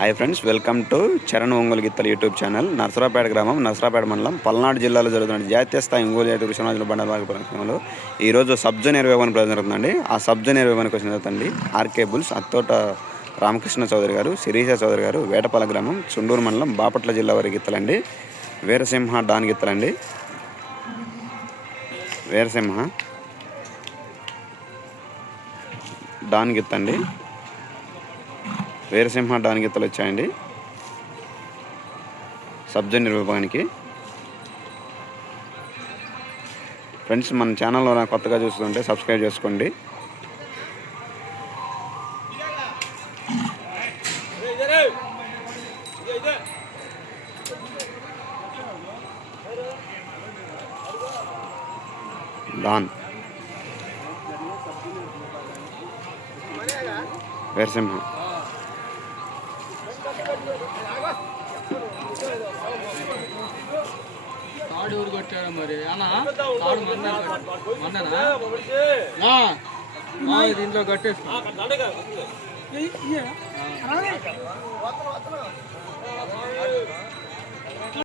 Hi friends, welcome to Charan Ongole గిత్తలు YouTube channel. Narasaraopet గ్రామం, నర్సరాపేట మండలం, పల్నాడు జిల్లాలో జరుగుతున్న జాతీయ స్థాయి ఒంగోలు జాతి కృష్ణరాజుల బండల ప్రదర్శనలో ఈరోజు సబ్ జూనియర్ విభాగం జరుగుతుందండి. ఆ సబ్ జూనియర్ విభాగానికి వచ్చిన జరుగుతుంది ఆర్కే బుల్స్, అత్తోట రామకృష్ణ చౌదరి గారు, శిరీష చౌదరి గారు, వేటపాల గ్రామం, చుండూరు మండలం, బాపట్ల జిల్లా వారి గిత్తలండి. వీరసింహ డాన్ గిత్తలండి. వీరసింహ డాన్ గిత్తండి. వీరసింహ డాన్ గిత్తలు వచ్చాయండి సబ్ జూనియర్ విభాగానికి. ఫ్రెండ్స్, మన ఛానల్లో కొత్తగా చూస్తుంటే సబ్స్క్రైబ్ చేసుకోండి. డాన్ వీరసింహ తాడు ఎవరు కొట్టాడు మరి అన్న? తాడు మన్ననా దీంట్లో కట్టేస్తా.